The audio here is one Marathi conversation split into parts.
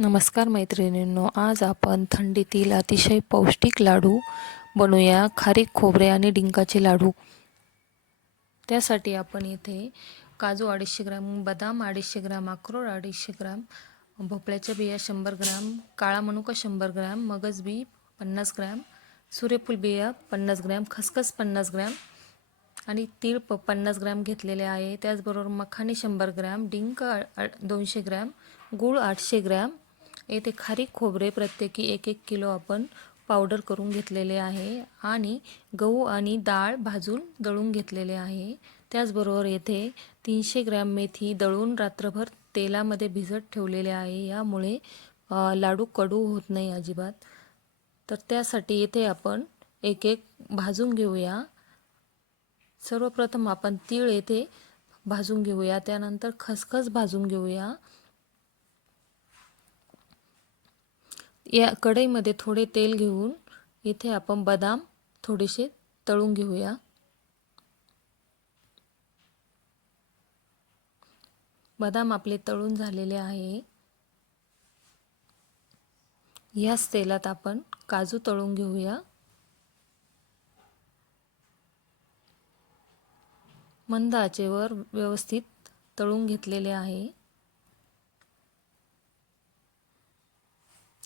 नमस्कार मैत्रिणींनो, आज आपण थंडीतील अतिशय पौष्टिक लाडू बनवूया. खारीक खोबरे आणि डिंकाचे लाडू. त्यासाठी आपण येथे काजू 250 ग्राम, बदाम 250 ग्राम, अक्रोड 250 ग्राम, भोपळ्याच्या बिया 100 ग्राम, काळा मनुका 100 ग्राम, मगज बी 50 ग्राम, सूर्यफूल बिया 50 ग्राम, खसखस 50 ग्राम आणि तीळ 50 ग्राम घेतलेले आहे. त्याचबरोबर मखाणे 100 ग्राम, डिंक 200 ग्राम, गूळ 800 ग्राम. येथे खारीक खोबरे प्रत्येकी 1-1 किलो आपण पावडर करून घेतलेले आहे आणि गहू आणि डाळ भाजून दळून घेतलेले आहे. त्याचबरोबर येथे 300 ग्राम मेथी दळून रात्रभर तेलामध्ये भिजत ठेवलेले आहे. यामुळे लाडू कडू होत नाही अजिबात. तर त्यासाठी येथे आपण एक भाजून घेऊया. सर्वप्रथम आपण तीळ येथे भाजून घेऊया. त्यानंतर खसखस भाजून घेऊया. या कढईमध्ये थोडे तेल घेऊन इथे आपण बदाम थोडेसे तळून घेऊया. बदाम आपले तळून झालेले आहे. याच तेलात आपण काजू तळून घेऊया. मंद आचेवर व्यवस्थित तळून घेतलेले आहे.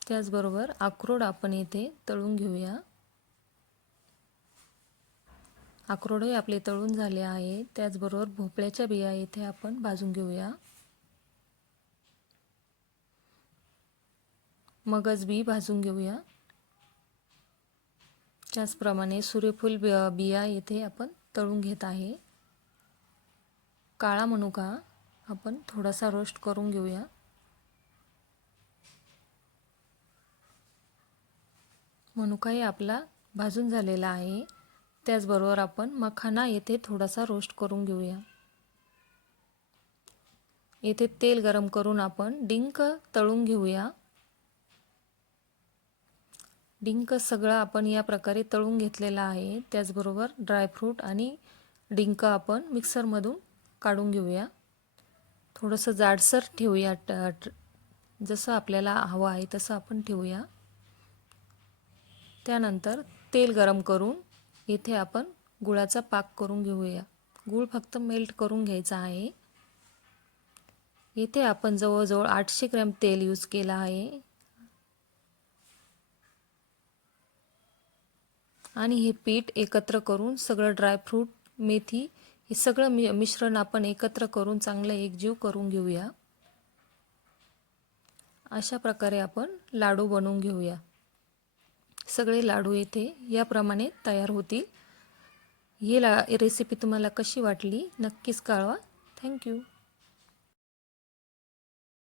त्याचबरोबर अक्रोड आपण येथे तळून घेऊया. अक्रोडही आपले तळून झाले आहे. त्याचबरोबर भोपळ्याच्या बिया येथे आपण भाजून घेऊया. मगज बी भाजून घेऊया. त्याचप्रमाणे सूर्यफूल बिया येथे आपण तळून घेत आहे. काळा मनुका आपण थोडासा रोस्ट करून घेऊया. मनुकाही आपला भाजून झालेला आहे. त्याचबरोबर आपण मखाना येथे थोडासा रोस्ट करून घेऊया. येथे तेल गरम करून आपण डिंक तळून घेऊया. डिंक सगळं आपण या प्रकारे तळून घेतलेला आहे. त्याचबरोबर ड्रायफ्रूट आणि डिंक आपण मिक्सरमधून काढून घेऊया. थोडंसं जाडसर ठेवूया. जसं आपल्याला हवं आहे तसं आपण ठेवूया. त्यानंतर तेल गरम करून इथे आपण गुळाचा पाक करून घेऊया. गूळ फक्त मेल्ट करून घ्यायचा आहे. इथे आपण जवळजवळ 800 ग्रॅम तेल यूज केला आहे आणि हे पीठ एकत्र करून सगळं ड्रायफ्रूट, मेथी हे सगळं मिश्रण आपण एकत्र करून चांगलं एकजीव करून घेऊया. अशा प्रकारे आपण लाडू बनवून घेऊया. सगळे लाडू इथे याप्रमाणे तयार होतील. ही रेसिपी तुम्हाला कशी वाटली नक्कीच कळवा. थँक्यू.